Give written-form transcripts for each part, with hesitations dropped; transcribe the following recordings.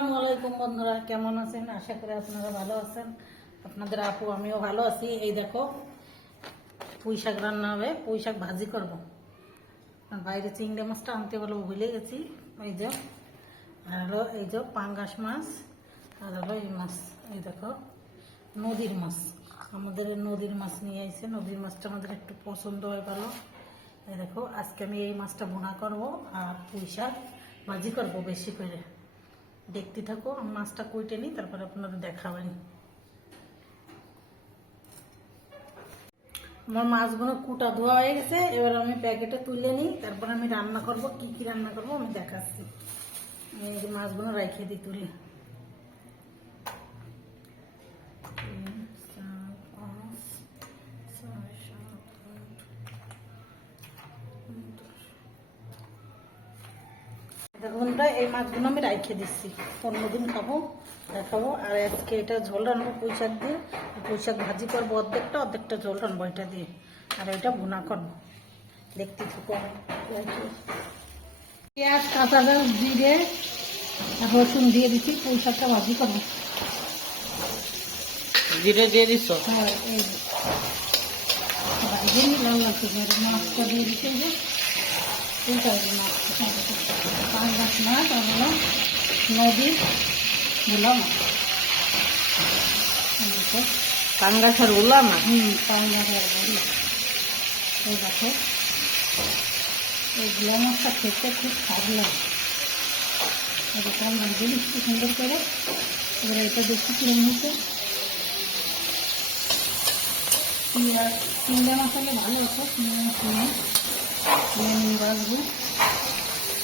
আসসালামু আলাইকুম বন্ধুরা, কেমন আছেন? আশা করি আপনারা ভালো আছেন। আপনাদের আপু আমিও ভালো আছি। এই দেখো পুঁই শাক রান্না হবে, পুঁই শাক ভাজি করবো। আর বাইরে চিংড়ি মাছটা আনতে বলবো, ভুলে গেছি। এই যে আর হলো এই যে পাঙ্গাস মাছ, আর হলো এই মাছ। এই দেখো নদীর মাছ, আমাদের নদীর মাছ নিয়ে আসছে। নদীর মাছটা আমাদের একটু পছন্দ হয় ভালো। এই দেখো আজকে আমি এই মাছটা ভুনা করবো আর পুঁই শাক ভাজি করবো বেশি করে। দেখতে থাকো, আমি মাছটা কুইটে নিই, তারপরে আপনাদের দেখাবেন। আমার মাছগুলো কুটা ধোয়া হয়ে গেছে, এবার আমি প্যাকেটে তুলে নিই, তারপর আমি রান্না করব। কি কি রান্না করব আমি দেখাচ্ছি। আমি এই যে মাছগুলো রেখে দিই তুলে। 3, 4, 5, 6, 7, 8, 9, 10। এই মাছগুলো আমি রাইখে দিচ্ছি, অন্যদিন খাবো দেখাবো। আর আজকে এটা ঝোল রান্নবো পুঁই শাক দিয়ে। পুঁই শাক ভাজি করবো অর্ধেকটা ঝোল রান্নবো এটা দিয়ে, আর এটা ভুনা করবো। দেখতে থাকো। পেঁয়াজ, কাঁচা ঝাল, জিরে আর রসুন দিয়ে দিচ্ছি, পুঁই শাকটা ভাজি করবো। জিরে দিয়ে দিচ্ছ? হ্যাঁ, এই ভাজি লাল লাগছে। মাছটা দিয়ে দিচ্ছি, যে মাছটা পাঙ্গাস মাছ আর হলো নদীর ভোলা মাছ। পাঙ্গাসের গুলা না? পাঙ্গাসের ভোলা। এই দেখো এই ভোলা মাছটা খেতে খুব স্বাদ লাগে। এরকম ভাজি দিচ্ছি সুন্দর করে। এবার এটা দেখছি কিরম হচ্ছে। চিংড়ি মাছ হলে ভালো হতো। চিংড়ি মাছ নিয়ে রাখবো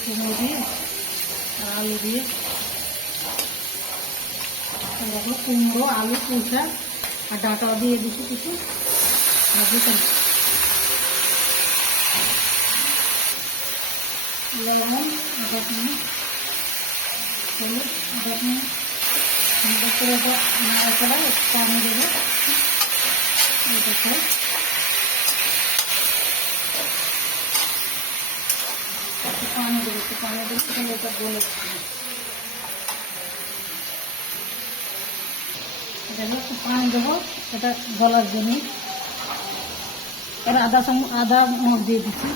চিংড়ি দিয়ে আর আলু দিয়ে। দেখো কুমড়ো, আলু, পুঁই শাক আর ডাঁটা দিয়ে দিচ্ছি কিছু ভাজি করে। লবণ আদা মিনিট, হলুদ আদা মিনিট, সুন্দর করে নাড়াচাড়া একটু পানি দেবো। এই দেখো পানি দেবো, একটু পানি দেবো, তাহলে এটা গলে একটু পানি দেবো এটা গলার জন্য। এবার আদা মগ দিয়ে দিচ্ছি।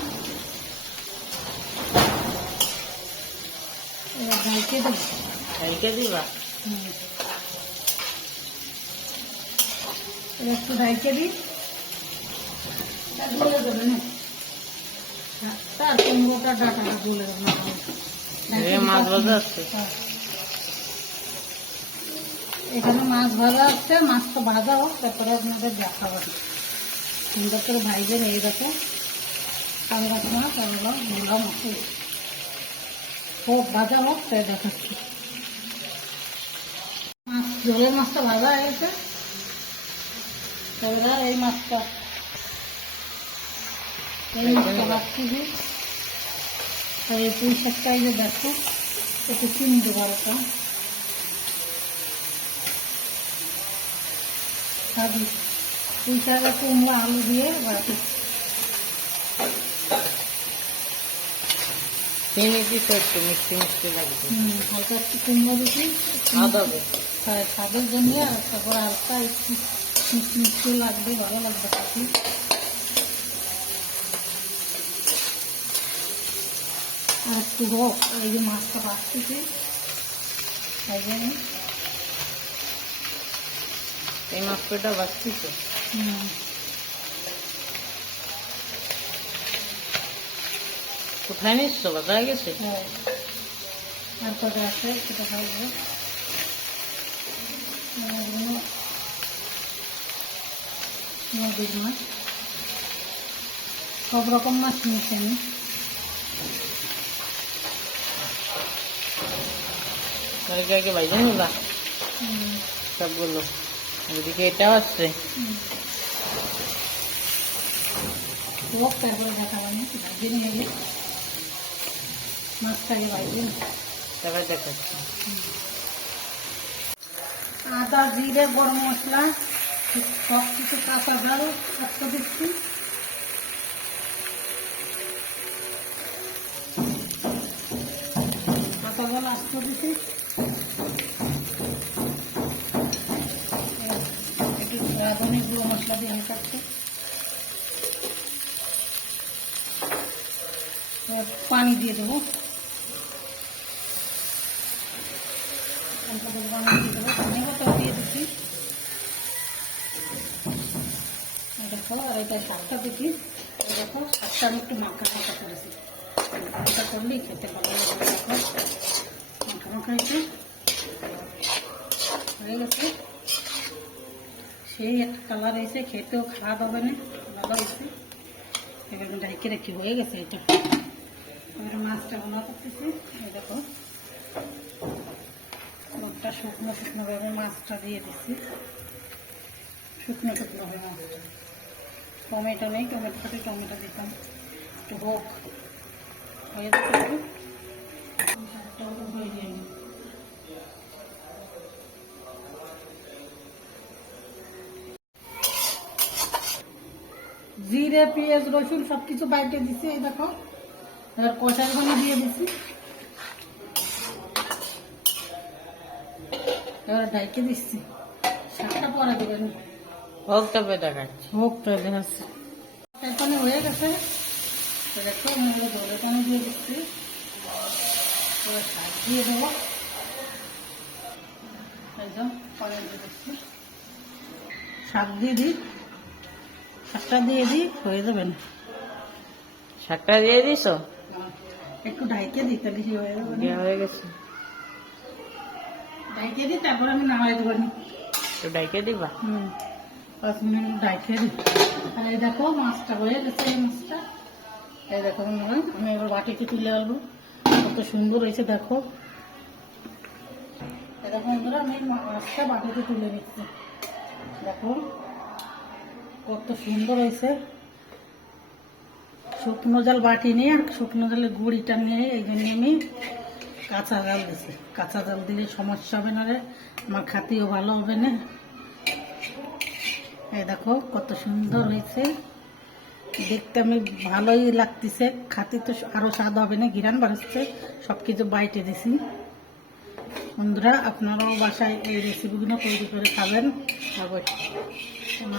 এবার ঢাইকে দেবো। ঢাইকে দিবা? এবার একটু ঢাইকে দিই, গলে দেবে না। তার কুমড়োটা ডাটাটা গলে দেবে। মাছ ভাজা আছে এখানে, মাছ ভাজা আছে। মাছটা ভাজা হোক, তারপরে আপনাদের দেখাবো। সুন্দর করে ভাইজে নিয়ে দেখো পাঙ্গাস মাছ আর হলো ভোলা মাছ খুব ভাজা হোক, তাই দেখাচ্ছি। মাছ ঝোলের মাছটা ভাজা হয়ে গেছে। এবার এই মাছটা রাখছি যে। আর এই পুঁই শাকটা এই যে দেখো একটু চিনি দেবো একটা ভাজি। পুঁই শাক কুমড়ো আলু দিয়ে ভাজি। চিনি দিতে একটু মিষ্টি মিষ্টি লাগবে। হালকা একটু কুমড়ো দিচ্ছি স্বাদের জন্য। আর তারপর হালকা একটু মিষ্টি মিষ্টি লাগবে, ভালো লাগবে খাচ্ছি। আর একটু হোক, এই যে মাছটা বাঁচতেছে এই মাছটা বাচ্চিত। কোথায় নিচ্ছ? বাজারে গেছে? হ্যাঁ, আর কটা আছে সেটা খাইবো। নদীর মাছ, সব রকম মাছ নিয়েছি আমি। আগে বাইরে নিবা সবগুলো? ওদিকে এটাও আছে। তারপরে দেখাবানি ভাজি নিয়ে গেলে মাছটাকে ভাজি তারপরে দেখাচ্ছি। আদা, জিরে, গরম মশলা সব কিছু, কাঁচা ঝাল একটু দিচ্ছি। কাঁচা ঝাল আসতে দিচ্ছি। একটু রাঁধুনি গুঁড়ো মশলা দিয়ে মেশাচ্ছি। এবার পানি দিয়ে দেবো, অল্প করে পানি দিয়ে দেবো, ধনে পাতাও দিয়ে দিচ্ছি। দেখো, আর এটা শাকটা দিচ্ছি। দেখো, শাকটা আমি একটু মাখা মাখা করেছি, এটা করলেই খেতে ভালো লাগে। দেখো, মাখা মাখা হয়ে গেছে, সেই একটা কালার হয়েছে, খেতেও খারাপ হবে না, ভালো হয়েছে। এবার ঢেকে রেখে হয়ে গেছে এটা। এবার মাছটা ভালো করতেছি। এই দেখো, লোকটা শুকনো শুকনোভাবে মাছটা দিয়ে দিচ্ছি, শুকনো শুকনোভাবে মাছটা। টমেটো নেই, টমেটো সাথে টমেটো দিতাম, একটু হোক হয়ে যাচ্ছে। হয়ে যায়, জিরে পেঁয়াজ রসুন সবকিছু বাইটে দিছি। এই দেখো, এবার কষার পানি দিয়ে দিছি। এবার ঢাইকে দিচ্ছি, শাকটা পরে দেবেন। হোক তবে দেখাচ্ছি। হোক তো দেখাচ্ছি। পানি হয়ে গেছে, দেখো আমি জলের পানি দিয়ে দিচ্ছি। এবার শাক দিয়ে দেবো, একদম পানি দিয়ে দিচ্ছি। শাক দিয়ে দিই, শাকটা দিয়ে দিই, হয়ে যাবেন। শাকটা দিয়ে দিছো? একটু ঢাইকে দিই, তাহলে কি হয়ে যাবে। দেওয়া হয়ে গেছে, ঢাইকে দিই, তারপর আমি নামাই দেবো। একটু ডাইকে দিবা। 5 মিনিট ঢাইকে দিই। আর এই দেখো মাছটা হয়ে গেছে, এই মাছটা। এই দেখো বন্ধুরা, আমি এবার বাটিতে তুলে আনবো। কত সুন্দর হয়েছে দেখো। এই দেখো বন্ধুরা, আমি মাছটা বাটিতে তুলে নিচ্ছি। দেখো কত সুন্দর হয়েছে। শুকনো জাল বাটি নিয়ে, শুকনো জালের গুঁড়িটা নিয়ে এই জন্য আমি কাঁচা জাল দিছি। কাঁচা জাল দিলে সমস্যা হবে না রে, আমার খাতেও ভালো হবে না। এই দেখো কত সুন্দর হয়েছে, দেখতে আমি ভালোই লাগতেছে, খাতে তো আরো স্বাদ হবে না, ঘিরান বাড়ছে। সবকিছু বাইটে দিছি। বন্ধুরা, আপনারাও বাসায় এই রেসিপিগুলো তৈরি করে খাবেন।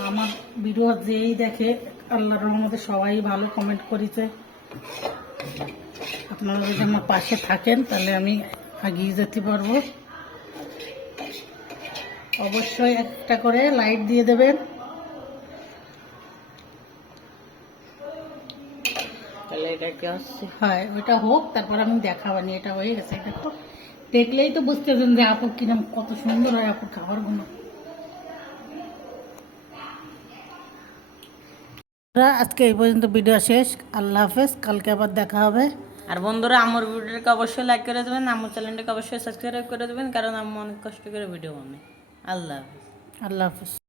আমার ভিডিও যেই দেখে, আল্লাহর রহমতে সবাই ভালো কমেন্ট করেছে। আপনারা যদি আমার পাশে থাকেন, তাহলে আমি এগিয়ে যেতে পারবো। অবশ্যই একটা করে লাইক দিয়ে দেবেন। তাহলে এটা কি হচ্ছে? হয়, ওইটা হোক, তারপর আমি দেখাবানি। এটা হয়ে গেছে, দেখো দেখলেই তো বুঝতেছেন যে আপুর কিরম কত সুন্দর হয় আপুর খাবারগুলো। আজকে এই পর্যন্ত ভিডিও শেষ। আল্লাহ হাফেজ, কালকে আবার দেখা হবে। আর বন্ধুরা, আমার ভিডিওটাকে অবশ্যই লাইক করে দেবেন, আমার চ্যানেলটাকে অবশ্যই সাবস্ক্রাইব করে দেবেন, কারণ আমি অনেক কষ্ট করে ভিডিও বানাই। আল্লাহ হাফেজ। আল্লাহ হাফেজ।